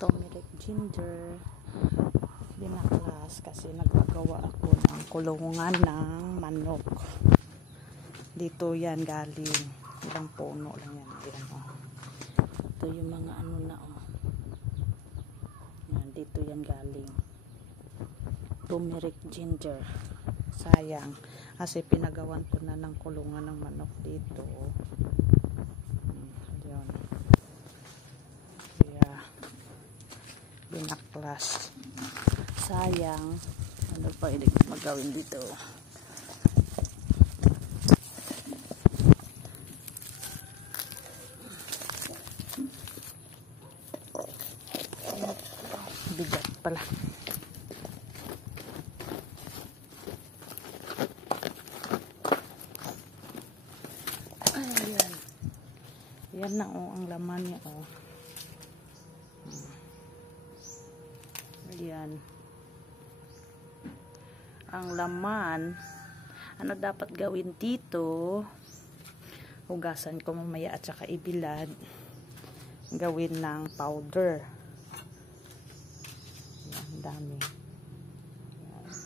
turmeric ginger, binaklas kasi nagagawa ako ng kulungan ng manok. Dito yan galing, ilang puno lang yan. Ayan, oh. Ito yung mga ano na, oh. Yan, dito yan galing turmeric ginger. Sayang kasi pinagawan ko na ng kulungan ng manok dito, oh. Yun. Kaya binaklas. Sayang. Ano pa hindi magawin dito? Bigat pala. Ayan. Yan na, oh, ang laman niya, oh. Ayan. Ang laman, ano dapat gawin dito? Hugasan ko mamaya at saka ibilad. Gawin ng powder. Ayan, dami.